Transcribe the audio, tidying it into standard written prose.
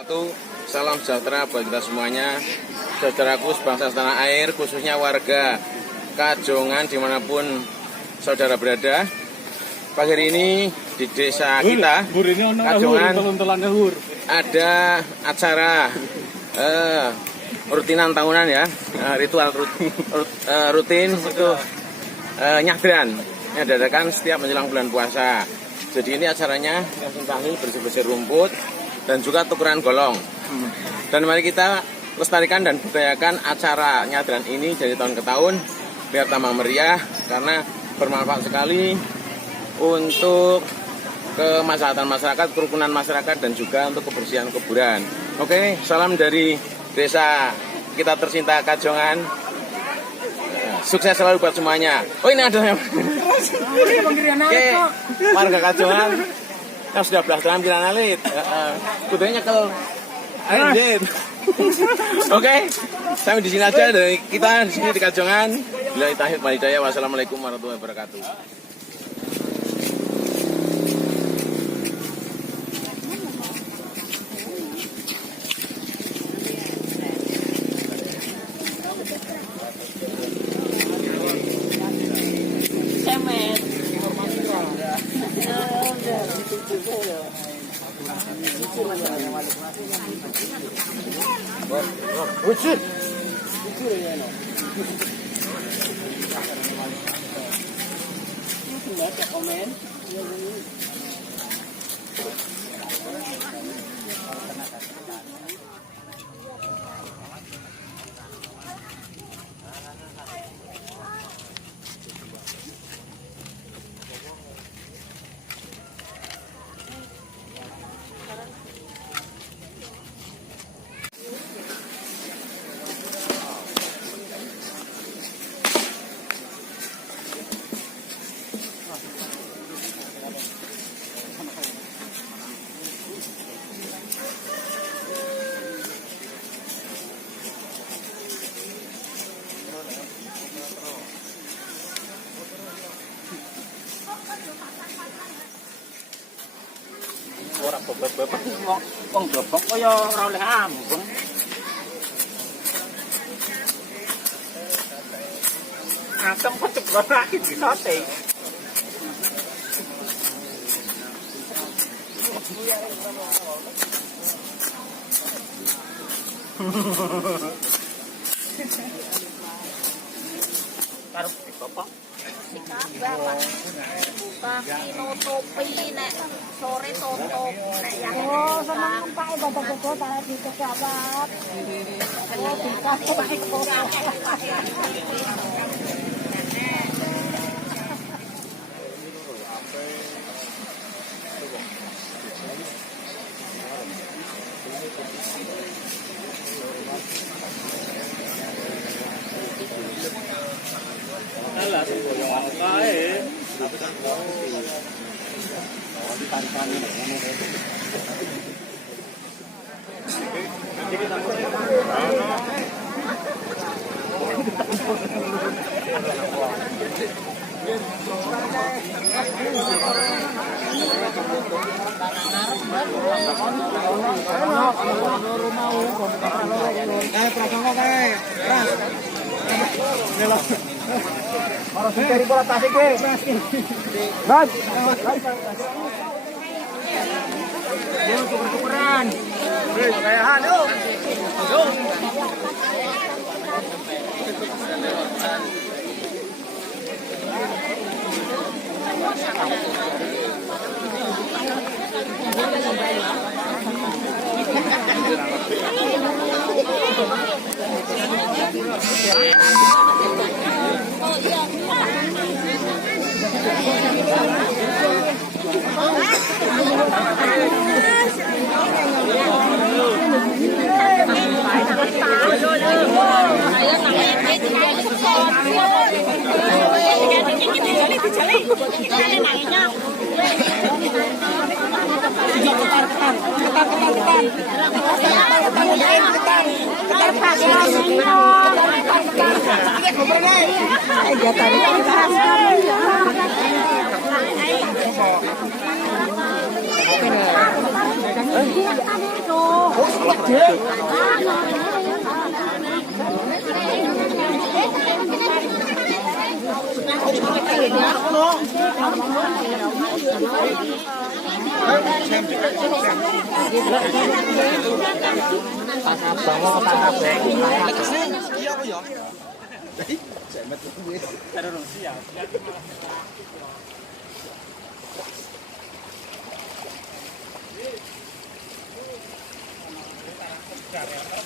Salam sejahtera buat kita semuanya, saudaraku sebangsa tanah air, khususnya warga Kajongan dimanapun saudara berada. Pagi hari ini di desa kita Kajongan ada acara rutinan tahunan ya, ritual rutin itu nyadran yang diadakan setiap menjelang bulan puasa. Jadi ini acaranya yang tahlil, bersih-bersih rumput dan juga tukeran golong. Dan mari kita lestarikan dan budayakan acara nyadran ini dari tahun ke tahun biar tambah meriah, karena bermanfaat sekali untuk kemaslahatan masyarakat, kerukunan masyarakat, dan juga untuk kebersihan kuburan. Oke, salam dari desa kita tercinta Kajongan. Sukses selalu buat semuanya. Oh, ini ada yang oke, warga Kajongan yang sudah belas dalam kira alit. Kudanya nyekel anjir. Oke, sampai di sini aja dari kita di sini di Kajongan. Billahi taufiq wal hidayah. Wassalamualaikum warahmatullahi wabarakatuh. Ora bebek-bebek wong blobok kaya ora oleh ambung. Asam kocok lagi di sate. Taruh di bapak. Bapak buka nutupi nek sore tutup nek yang seneng Pak bapak-bapak taruh di pejabat. Oh bisa Pak. Alah, semboyong kae. Harus mencari bola tasik ke. Bang. Dia tuker-tukeran. Kayak halo. Yo. Ada